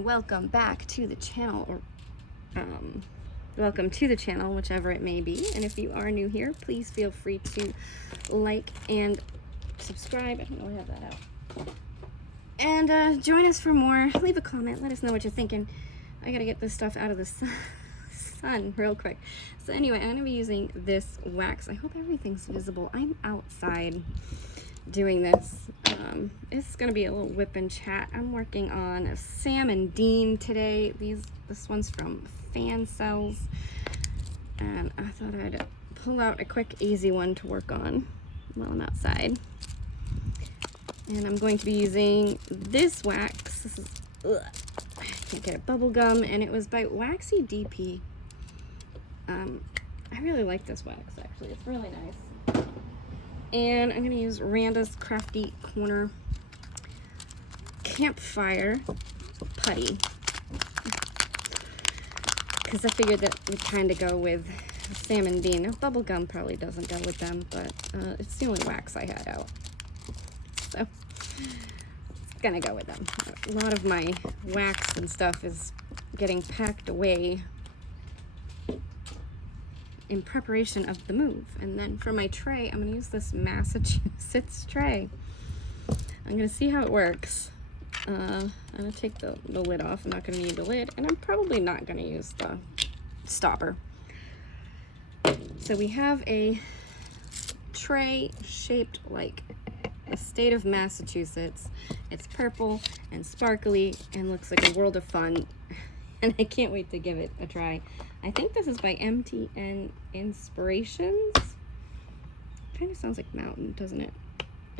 and welcome back to the channel, or welcome to the channel, whichever it may be. And if you are new here, please feel free to like and subscribe. I don't really have that out. And join us for more. Leave a comment. Let us know what you're thinking. I gotta get this stuff out of the sun real quick. So anyway, I'm gonna be using this wax. I hope everything's visible. I'm outside doing this. It's gonna be a little whip and chat. I'm working on a Sam and Dean today. This one's from Fansells, and I thought I'd pull out a quick, easy one to work on while I'm outside. And I'm going to be using this wax. This is, I can't get it, bubble gum, and it was by Waxy DP. I really like this wax, actually. It's really nice. And I'm going to use Randa's Crafty Corner Campfire Putty, because I figured that would kind of go with Sam and Dean. Bubble gum probably doesn't go with them, but it's the only wax I had out, so it's gonna go with them. A lot of my wax and stuff is getting packed away in preparation of the move. And then for my tray, I'm gonna use this Massachusetts tray. I'm gonna see how it works. I'm gonna take the lid off. I'm not gonna need the lid, and I'm probably not gonna use the stopper. So we have a tray shaped like the state of Massachusetts. It's purple and sparkly and looks like a world of fun, and I can't wait to give it a try. I think this is by MTN Inspirations. Kind of sounds like mountain, doesn't it?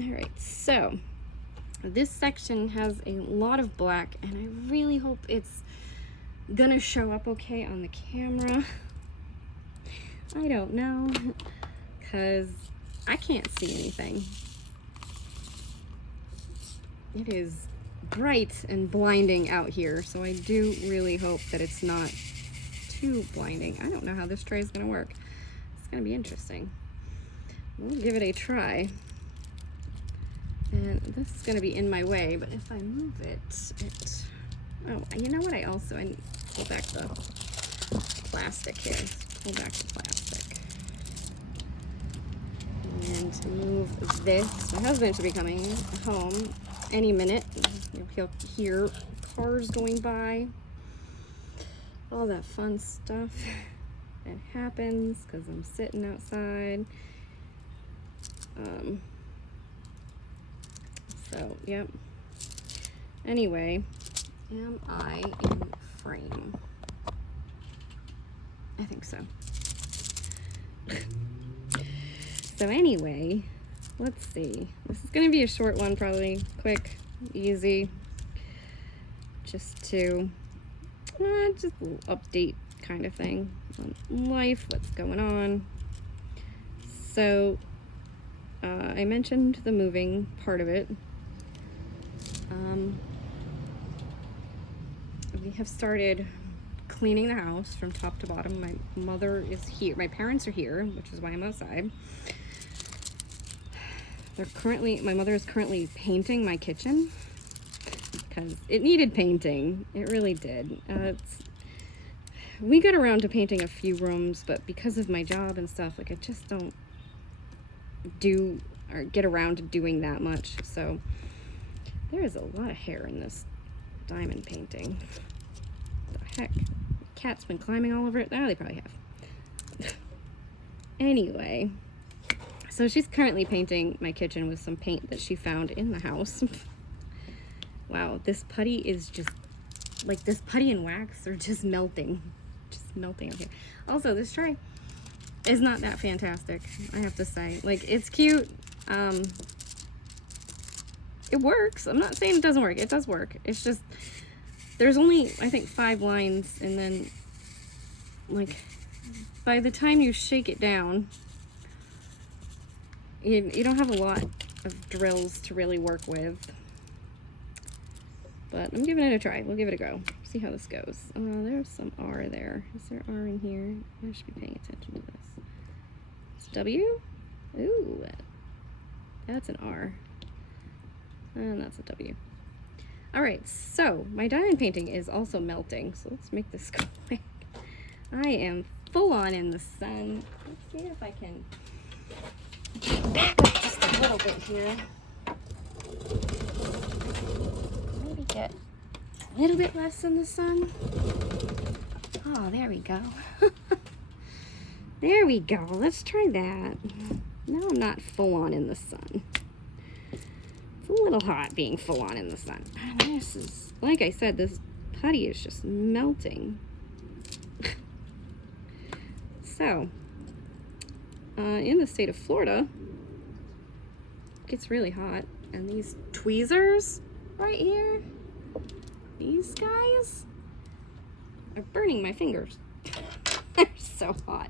All right, so this section has a lot of black, and I really hope it's gonna show up okay on the camera. I don't know, because I can't see anything. It is bright and blinding out here, so I do really hope that it's not too blinding. I don't know how this tray is going to work. It's going to be interesting. We'll give it a try. And this is going to be in my way, but if I move it, oh, you know what? I need to pull back the plastic here. Pull back the plastic. And move this. My husband should be coming home any minute. He'll hear cars going by. All that fun stuff that happens because I'm sitting outside. So, yep. Anyway, am I in frame? I think so. So anyway, let's see. This is going to be a short one, probably. Quick, easy. Just to just a little update kind of thing on life, what's going on. So I mentioned the moving part of it. We have started cleaning the house from top to bottom. My mother is here. My parents are here, which is why I'm outside. My mother is currently painting my kitchen, because it needed painting. It really did. We got around to painting a few rooms, but because of my job and stuff, like, I just don't do or get around to doing that much. So there is a lot of hair in this diamond painting. What the heck? The cat's been climbing all over it. Oh, they probably have. Anyway, so she's currently painting my kitchen with some paint that she found in the house. Wow, this putty is just, like, this putty and wax are just melting. Just melting out here. Also, this tray is not that fantastic, I have to say. Like, it's cute. It works. I'm not saying it doesn't work. It does work. It's just, there's only, I think, 5 lines, and then, like, by the time you shake it down, you don't have a lot of drills to really work with. But I'm giving it a try. We'll give it a go. See how this goes. There's some R there. Is there R in here? I should be paying attention to this. It's W? Ooh. That's an R. And that's a W. All right, so my diamond painting is also melting, so let's make this quick. I am full on in the sun. Let's see if I can back up just a little bit here. Maybe get a little bit less in the sun. Oh, there we go. There we go. Let's try that. Now I'm not full on in the sun. It's a little hot being full on in the sun. This is, like I said, this putty is just melting. So, in the state of Florida, it gets really hot. And these tweezers right here, these guys are burning my fingers. They're so hot.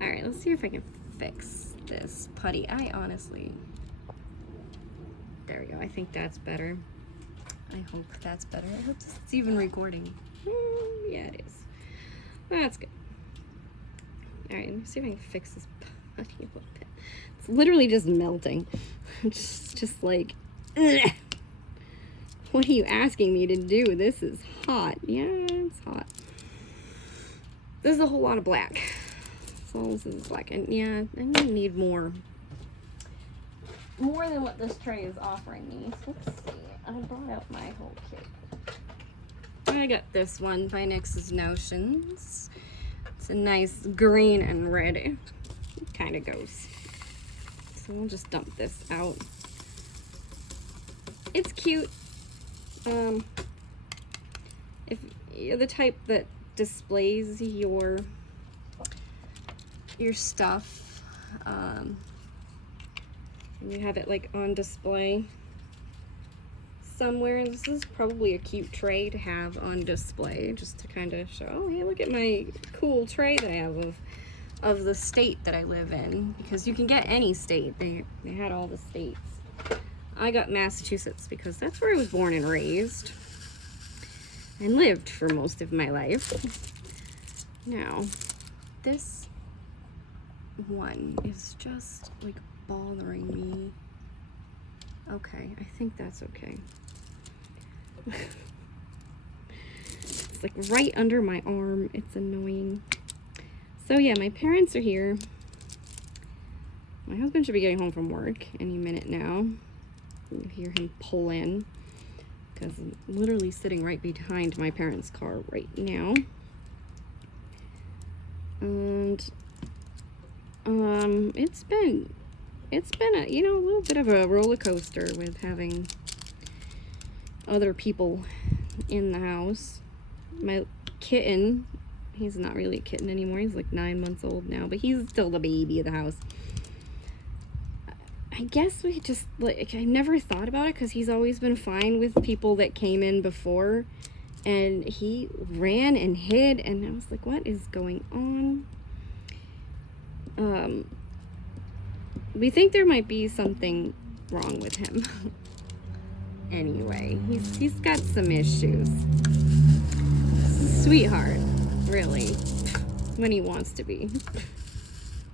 All right, let's see if I can fix this putty. I honestly, there we go. I think that's better. I hope that's better. I hope it's even recording. Yeah, it is. That's good. All right, let me see if I can fix this putty a little bit. It's literally just melting. just like, ugh. What are you asking me to do? This is hot. Yeah, it's hot. This is a whole lot of black. So this is black. And yeah, I'm gonna need more than what this tray is offering me. So let's see. I brought out my whole kit. I got this one by Nix's Notions. It's a nice green and red. It kind of goes. So we'll just dump this out. It's cute. If you're the type that displays your stuff, and you have it like on display somewhere, this is probably a cute tray to have on display, just to kind of show, oh hey, look at my cool tray that I have of the state that I live in, because you can get any state. They had all the states. I got Massachusetts because that's where I was born and raised and lived for most of my life. Now, this one is just like bothering me. Okay, I think that's okay. It's like right under my arm. It's annoying. So yeah, my parents are here. My husband should be getting home from work any minute now. You hear him pull in because I'm literally sitting right behind my parents' car right now. And it's been a, you know, a little bit of a roller coaster with having other people in the house. My kitten, he's not really a kitten anymore. He's like 9 months old now, but he's still the baby of the house. I guess we just, like, I never thought about it because he's always been fine with people that came in before, and he ran and hid, and I was like, what is going on? We think there might be something wrong with him. Anyway, he's got some issues. Sweetheart, really, when he wants to be.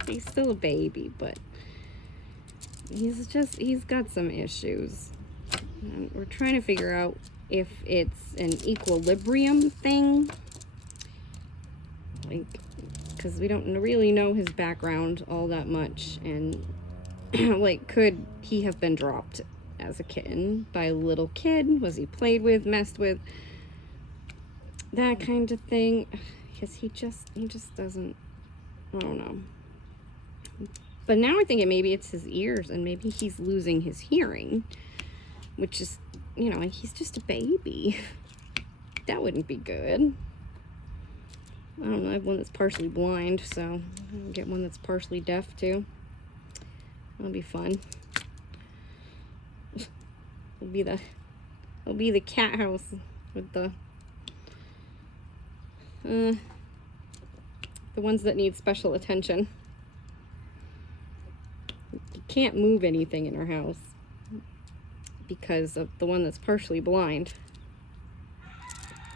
He's still a baby, but he's got some issues. And we're trying to figure out if it's an equilibrium thing, like, because we don't really know his background all that much, and like, could he have been dropped as a kitten by a little kid? Was he played with, messed with, that kind of thing? Because he just doesn't, I don't know. But now I'm thinking maybe it's his ears, and maybe he's losing his hearing, which is, you know, he's just a baby. That wouldn't be good. I don't know, I have one that's partially blind, so I'll get one that's partially deaf too. That'll be fun. It'll be the cat house with the ones that need special attention. You can't move anything in our house because of the one that's partially blind.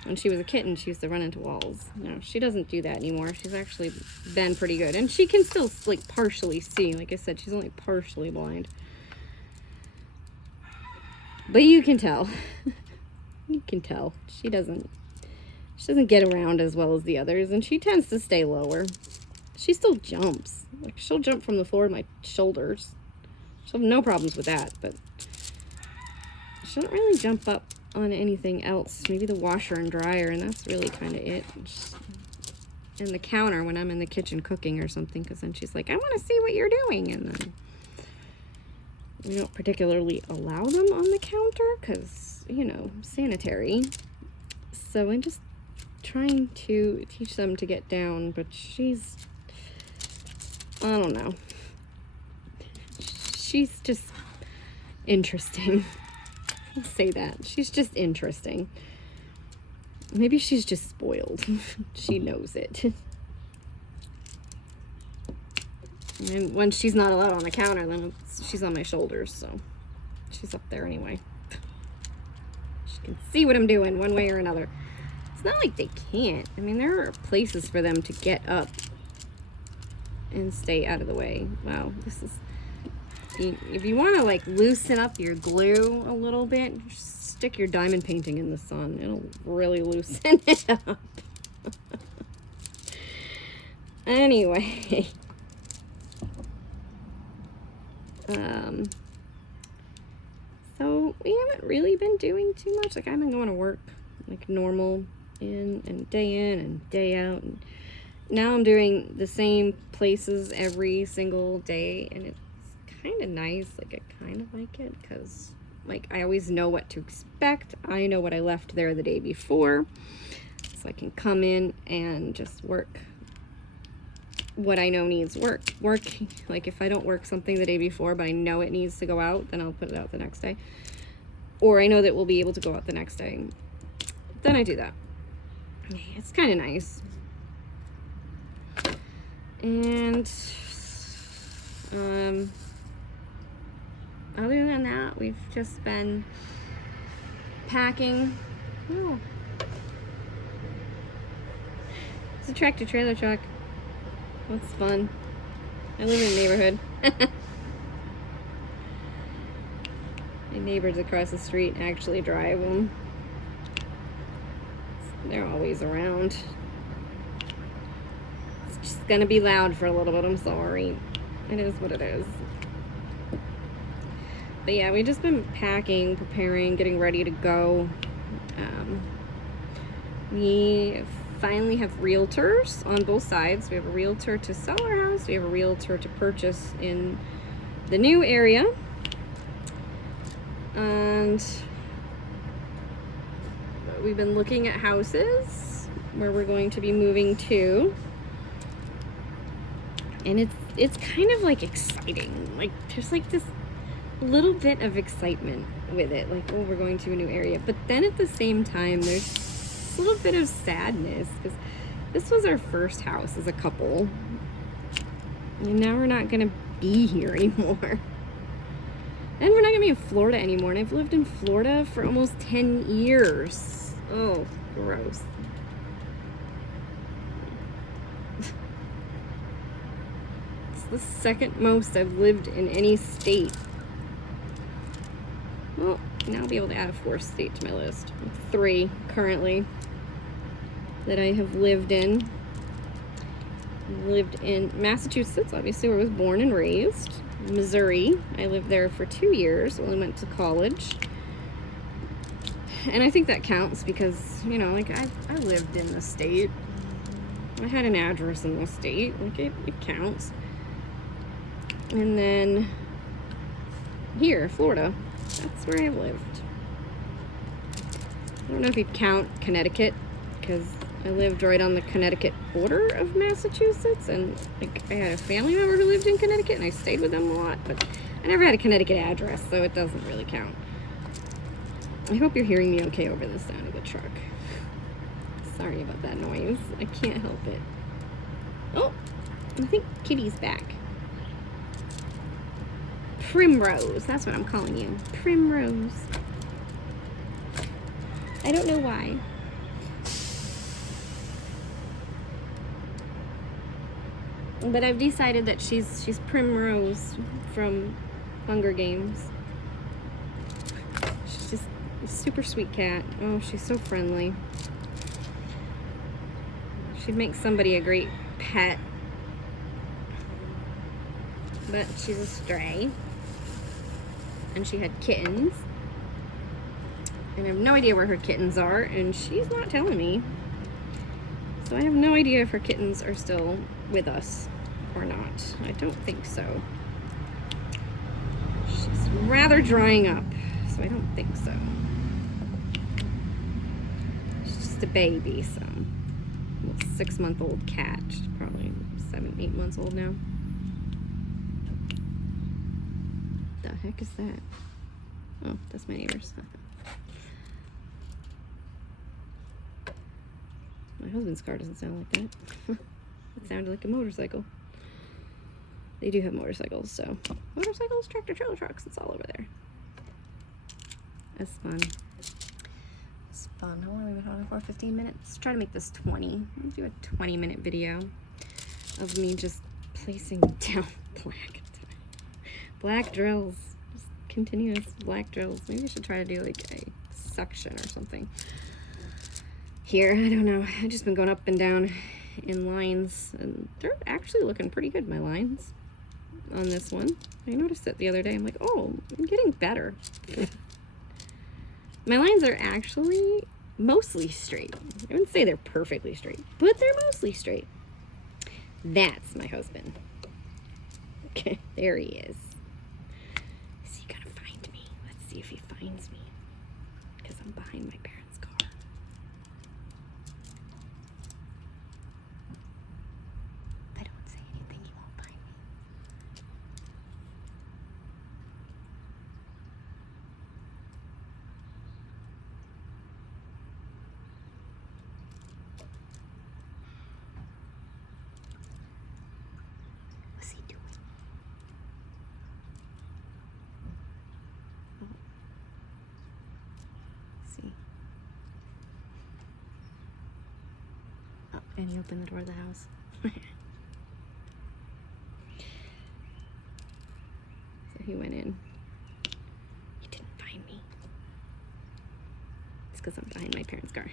When she was a kitten, she used to run into walls. No, she doesn't do that anymore. She's actually been pretty good. And she can still, like, partially see. Like I said, she's only partially blind. But you can tell. You can tell she doesn't get around as well as the others, and she tends to stay lower. She still jumps. Like, she'll jump from the floor to my shoulders. She'll have no problems with that, but she doesn't really jump up on anything else. Maybe the washer and dryer, and that's really kind of it. And the counter when I'm in the kitchen cooking or something, because then she's like, I want to see what you're doing. And then we don't particularly allow them on the counter because, you know, sanitary. So I'm just trying to teach them to get down, but she's, I don't know. She's just interesting. I'll say that. She's just interesting. Maybe she's just spoiled. She knows it. And when she's not allowed on the counter, then she's on my shoulders, so she's up there anyway. She can see what I'm doing one way or another. It's not like they can't. I mean, there are places for them to get up and stay out of the way. Wow, this is... If you want to, like, loosen up your glue a little bit, just stick your diamond painting in the sun. It'll really loosen it up. Anyway. So we haven't really been doing too much. Like, I've been going to work like normal in and day out. And now I'm doing the same places every single day, and it's kind of nice. Like, I kind of like it because, like, I always know what to expect. I know what I left there the day before, so I can come in and just work what I know needs work. Like, if I don't work something the day before, but I know it needs to go out, then I'll put it out the next day. Or I know that we'll be able to go out the next day. Then I do that. It's kind of nice. And, other than that, we've just been packing. Oh. It's a tractor trailer truck. That's fun. I live in a neighborhood. My neighbors across the street actually drive them. They're always around. It's just gonna be loud for a little bit, I'm sorry. It is what it is. But yeah, we've just been packing, preparing, getting ready to go. We finally have realtors on both sides. We have a realtor to sell our house. We have a realtor to purchase in the new area. And we've been looking at houses where we're going to be moving to. And it's kind of like exciting. Like, there's like this little bit of excitement with it. Like, oh, we're going to a new area. But then at the same time, there's a little bit of sadness because this was our first house as a couple, and now we're not gonna be here anymore, and we're not gonna be in Florida anymore. And I've lived in Florida for almost 10 years. Oh, gross. It's the second most I've lived in any state. Well, now I'll be able to add a fourth state to my list. 3 currently that I have lived in. Lived in Massachusetts, obviously, where I was born and raised. Missouri, I lived there for 2 years when I went to college. And I think that counts because, you know, like, I lived in the state. I had an address in the state. Like, it counts. And then here, Florida, that's where I lived. I don't know if you'd count Connecticut, because I lived right on the Connecticut border of Massachusetts, and like, I had a family member who lived in Connecticut, and I stayed with them a lot, but I never had a Connecticut address, so it doesn't really count. I hope you're hearing me okay over the sound of the truck. Sorry about that noise. I can't help it. Oh, I think Kitty's back. Primrose, that's what I'm calling you. Primrose. I don't know why. But I've decided that she's Primrose from Hunger Games. She's just Super sweet cat. Oh, she's so friendly. She'd make somebody a great pet. But she's a stray. And she had kittens. And I have no idea where her kittens are, and she's not telling me. So I have no idea if her kittens are still with us or not. I don't think so. She's rather drying up, so I don't think so. She's just a baby, so a 6-month-old cat. She's probably 7, 8 months old now. The heck is that? Oh, that's my neighbor's. My husband's car doesn't sound like that. It sounded like a motorcycle. They do have motorcycles, so motorcycles, tractor trailer trucks, it's all over there. That's fun. It's fun. How long have we been on for? 15 minutes? Let's try to make this 20. I'll do a 20-minute video of me just placing down black drills. Just continuous black drills. Maybe I should try to do like a suction or something. Here, I don't know. I've just been going up and down in lines, and they're actually looking pretty good, my lines, on this one. I noticed it the other day. I'm like, oh, I'm getting better. My lines are actually mostly straight. I wouldn't say they're perfectly straight, but they're mostly straight. That's my husband. Okay, there he is. So you gotta find me. Let's see if he finds me, because I'm behind my parents' car. If I don't say anything, he won't find me. What's he doing? See. Oh, and he opened the door of the house. So he went in. He didn't find me. It's because I'm behind my parents' car.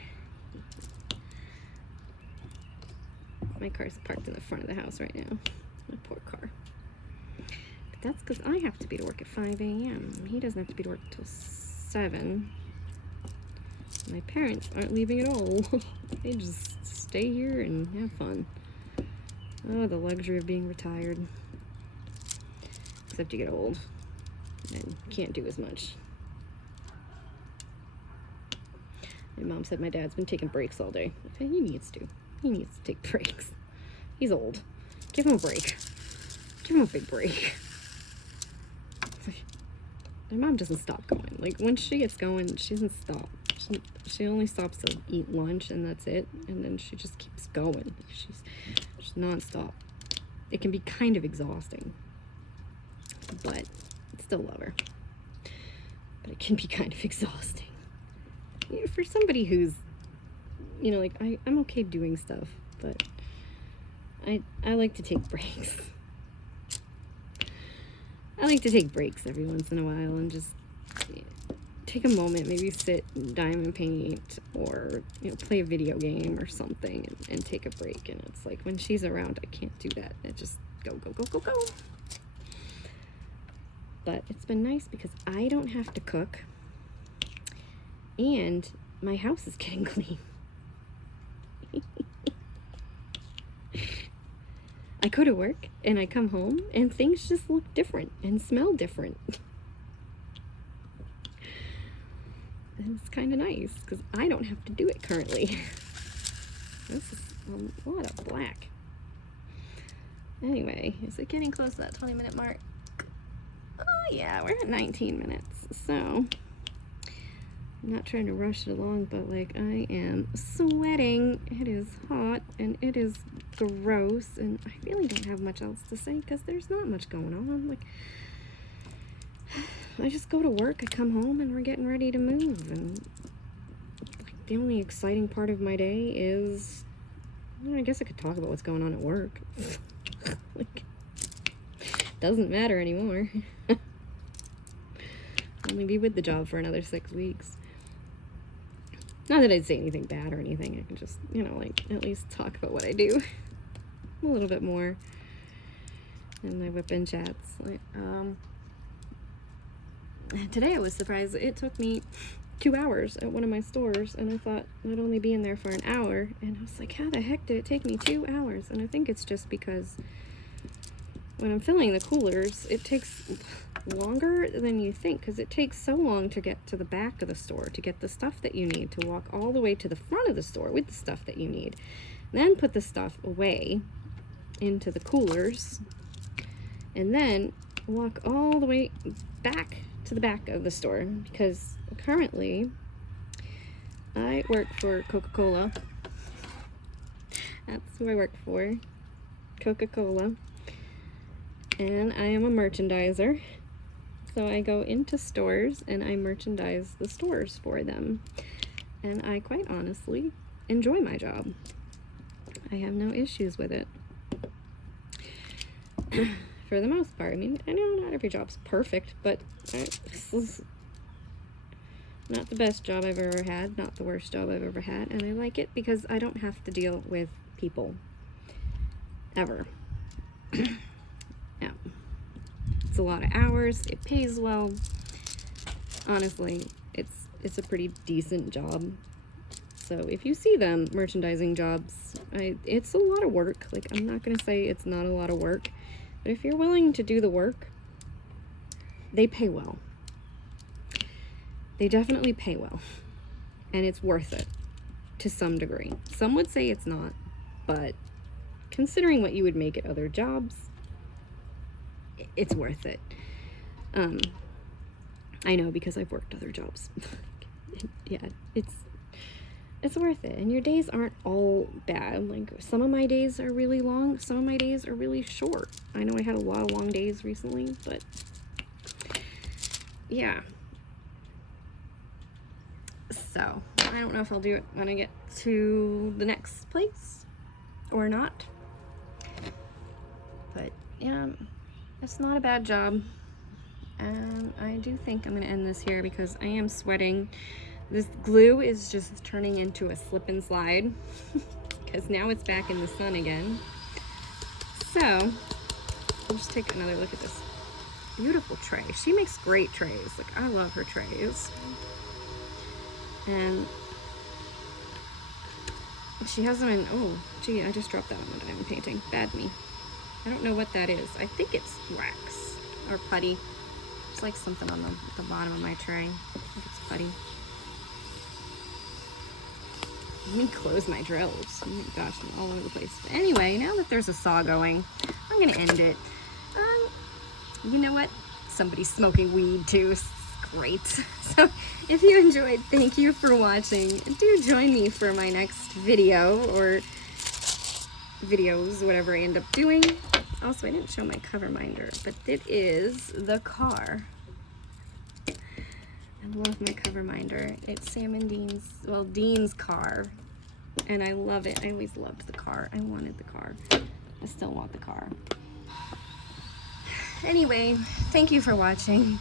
My car's parked in the front of the house right now. My poor car. But that's because I have to be to work at 5 a.m. He doesn't have to be to work until 7. My parents aren't leaving at all. They just stay here and have fun. Oh, the luxury of being retired. Except you get old and can't do as much. My mom said my dad's been taking breaks all day. Okay, he needs to. He needs to take breaks. He's old. Give him a break. Give him a big break. My mom doesn't stop going. Like, when she gets going, she doesn't stop. She only stops to eat lunch, and that's it. And then she just keeps going. She's just nonstop. It can be kind of exhausting, but I still love her. But it can be kind of exhausting. You know, for somebody who's, you know, like, I'm okay doing stuff, but I like to take breaks. I like to take breaks every once in a while and just take a moment, maybe sit and diamond paint, or, you know, play a video game or something, and take a break. And it's like, when she's around, I can't do that. It just go, go, go, go, go. But it's been nice because I don't have to cook, and my house is getting clean. I go to work and I come home and things just look different and smell different. And it's kind of nice because I don't have to do it currently. This is a lot of black. Anyway, is it getting close to that 20-minute mark? Oh yeah, we're at 19 minutes. So I'm not trying to rush it along, but like, I am sweating. It is hot and it is gross, and I really don't have much else to say because there's not much going on. Like, I just go to work, I come home, and we're getting ready to move. And like, the only exciting part of my day is, well, I guess I could talk about what's going on at work. Like, doesn't matter anymore. I'll only be with the job for another 6 weeks. Not that I'd say anything bad or anything. I can just, you know, like, at least talk about what I do a little bit more in my WIP and chats. Like, today I was surprised. It took me 2 hours at one of my stores, and I thought I'd only be in there for an hour, and I was like, how the heck did it take me 2 hours? And I think it's just because when I'm filling the coolers, it takes longer than you think, because it takes so long to get to the back of the store, to get the stuff that you need, to walk all the way to the front of the store with the stuff that you need, then put the stuff away into the coolers, and then walk all the way back to the back of the store, because currently I work for Coca-Cola. That's who I work for, Coca-Cola, and I am a merchandiser. So I go into stores and I merchandise the stores for them, and I quite honestly enjoy my job. I have no issues with it. For the most part. I mean, I know not every job's perfect, but this is not the best job I've ever had, not the worst job I've ever had, and I like it because I don't have to deal with people. Ever. Yeah. It's a lot of hours, it pays well. Honestly, it's a pretty decent job. So if you see them merchandising jobs, it's a lot of work. Like, I'm not gonna say it's not a lot of work, but if you're willing to do the work, they pay well. They definitely pay well, and it's worth it to some degree. Some would say it's not, but considering what you would make at other jobs, it's worth it. I know, because I've worked other jobs. Yeah, it's worth it, and your days aren't all bad. Like, some of my days are really long, some of my days are really short. I know I had a lot of long days recently, but yeah. So I don't know if I'll do it when I get to the next place or not, but yeah, it's not a bad job. And I do think I'm gonna end this here because I am sweating. This glue is just turning into a slip and slide because now it's back in the sun again. So I'll just take another look at this beautiful tray. She makes great trays. Like, I love her trays. And she has them in, oh gee, I just dropped that on the diamond painting. Bad me. I don't know what that is. I think it's wax or putty. There's like something on the bottom of my tray. I think it's putty. Let me close my drills. Oh my gosh, I'm all over the place. But anyway, now that there's a saw going, I'm gonna end it. You know what? Somebody's smoking weed too. It's great. So if you enjoyed, thank you for watching. Do join me for my next video, or videos, whatever I end up doing. Also, I didn't show my cover minder, but it is the car. I love my cover minder. It's Sam and Dean's, well, Dean's car, and I love it. I always loved the car. I wanted the car. I still want the car. Anyway, thank you for watching.